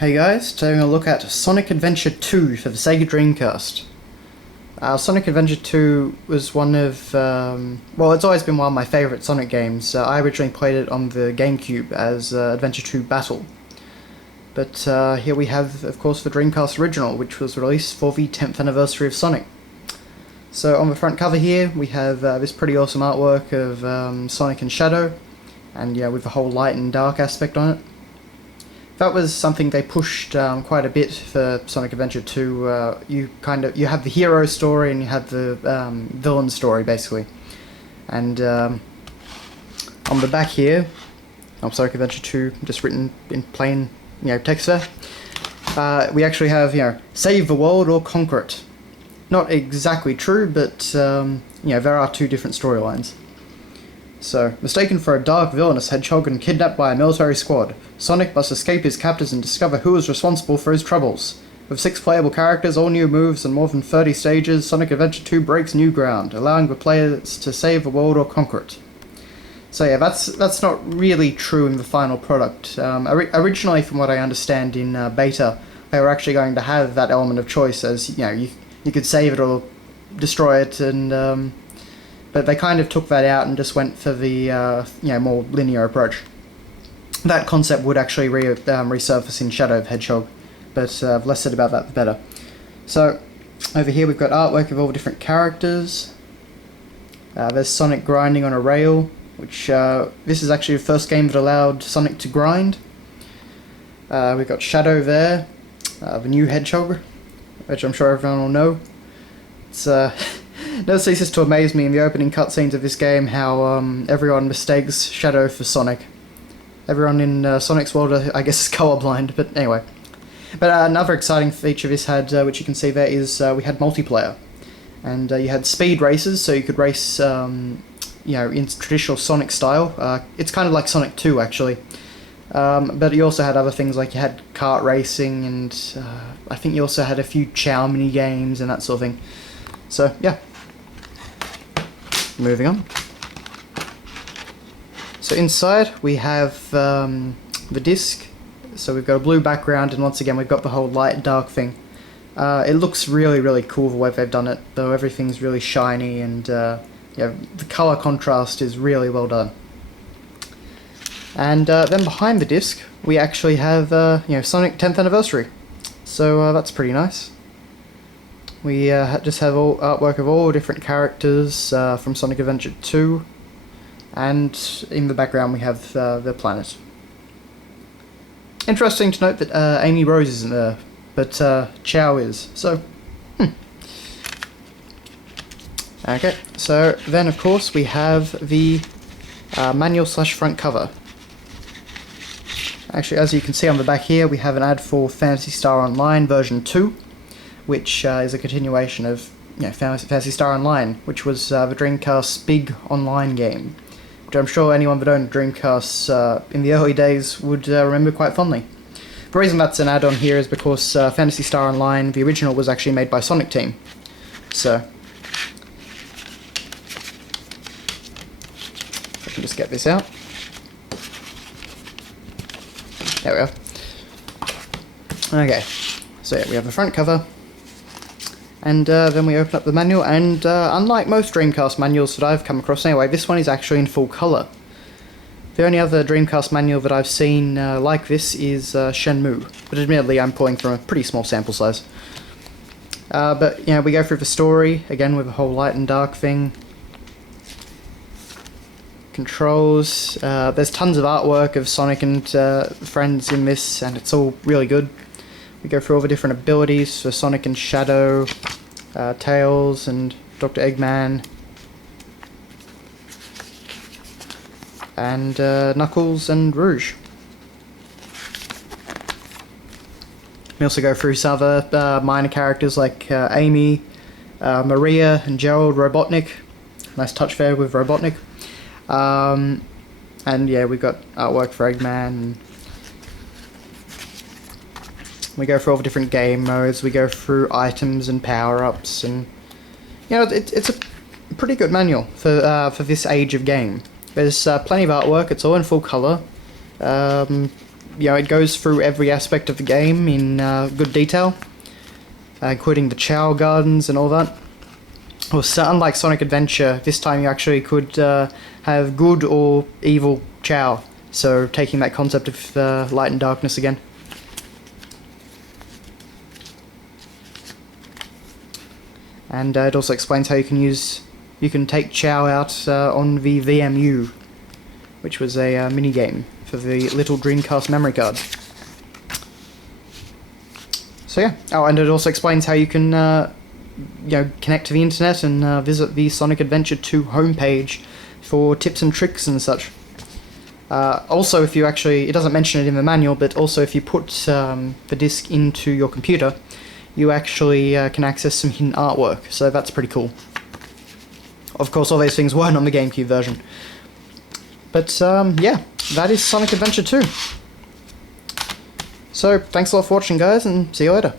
Hey guys, today we're going to look at Sonic Adventure 2 for the Sega Dreamcast. Sonic Adventure 2 was one of, well, it's always been one of my favourite Sonic games. I originally played it on the GameCube as Adventure 2 Battle. But here we have, of course, the Dreamcast original, which was released for the 10th anniversary of Sonic. So on the front cover here, we have this pretty awesome artwork of Sonic and Shadow, and yeah, with the whole light and dark aspect on it. That was something they pushed quite a bit for Sonic Adventure 2. You have the hero story and you have the villain story basically. And on the back here, Sonic Adventure 2, just written in plain text there. We actually have save the world or conquer it. Not exactly true, but there are two different storylines. So, mistaken for a dark villainous hedgehog and kidnapped by a military squad, Sonic must escape his captors and discover who is responsible for his troubles. With 6 playable characters, all new moves, and more than 30 stages, Sonic Adventure 2 breaks new ground, allowing the players to save the world or conquer it. So yeah, that's not really true in the final product. Originally, from what I understand in beta, they were actually going to have that element of choice, as you could save it or destroy it, and but they kind of took that out and just went for the more linear approach. That concept would actually resurface in Shadow of the Hedgehog, but the less said about that, the better. So over here we've got artwork of all the different characters. There's Sonic grinding on a rail, which this is actually the first game that allowed Sonic to grind. We've got Shadow there, the new Hedgehog, which I'm sure everyone will know. It's never ceases to amaze me in the opening cutscenes of this game how everyone mistakes Shadow for Sonic. Everyone in Sonic's world, I guess, is colorblind, but anyway. But another exciting feature this had, which you can see there, is we had multiplayer. And you had speed races, so you could race, in traditional Sonic style. It's kind of like Sonic 2, actually. But you also had other things, like you had kart racing, and I think you also had a few Chow mini games and that sort of thing. So, yeah. Moving on. So inside we have the disc. So we've got a blue background, and once again we've got the whole light dark thing. It looks really cool the way they've done it, though everything's really shiny, and the colour contrast is really well done. And then behind the disc we actually have Sonic 10th anniversary. So that's pretty nice. We just have all artwork of all different characters from Sonic Adventure 2, and in the background we have the planet. Interesting to note that Amy Rose isn't there, but Chow is, so Okay, so then of course we have the manual / front cover. Actually, as you can see on the back here, we have an ad for Phantasy Star Online version 2, which is a continuation of Phantasy Star Online, which was the Dreamcast's big online game, which I'm sure anyone that owned Dreamcasts in the early days would remember quite fondly. The reason that's an add-on here is because Phantasy Star Online, the original, was actually made by Sonic Team. So, I can just get this out. There we go. Okay, so yeah, we have the front cover. And then we open up the manual, and unlike most Dreamcast manuals that I've come across anyway, this one is actually in full colour. The only other Dreamcast manual that I've seen like this is Shenmue, but admittedly I'm pulling from a pretty small sample size. But we go through the story, again with the whole light and dark thing. Controls, there's tons of artwork of Sonic and friends in this, and it's all really good. We go through all the different abilities for Sonic and Shadow, Tails and Dr. Eggman, and Knuckles and Rouge. We also go through some other minor characters like Amy, Maria and Gerald, Robotnik. Nice touch there with Robotnik. And yeah, we've got artwork for Eggman, and we go through all the different game modes, we go through items and power-ups, and it's a pretty good manual for this age of game. There's plenty of artwork, it's all in full colour. it goes through every aspect of the game in good detail, including the Chow Gardens and all that. Well, so unlike Sonic Adventure, this time you actually could have good or evil Chow, so taking that concept of light and darkness again. And it also explains how you can take Chow out on the VMU, which was a minigame for the little Dreamcast memory card. So yeah, oh, and it also explains how you can connect to the internet and visit the Sonic Adventure 2 homepage for tips and tricks and such. Also, if you actually, it doesn't mention it in the manual, but also if you put the disc into your computer, you actually can access some hidden artwork, so that's pretty cool. Of course, all those things weren't on the GameCube version. But yeah, that is Sonic Adventure 2. So, thanks a lot for watching, guys, and see you later.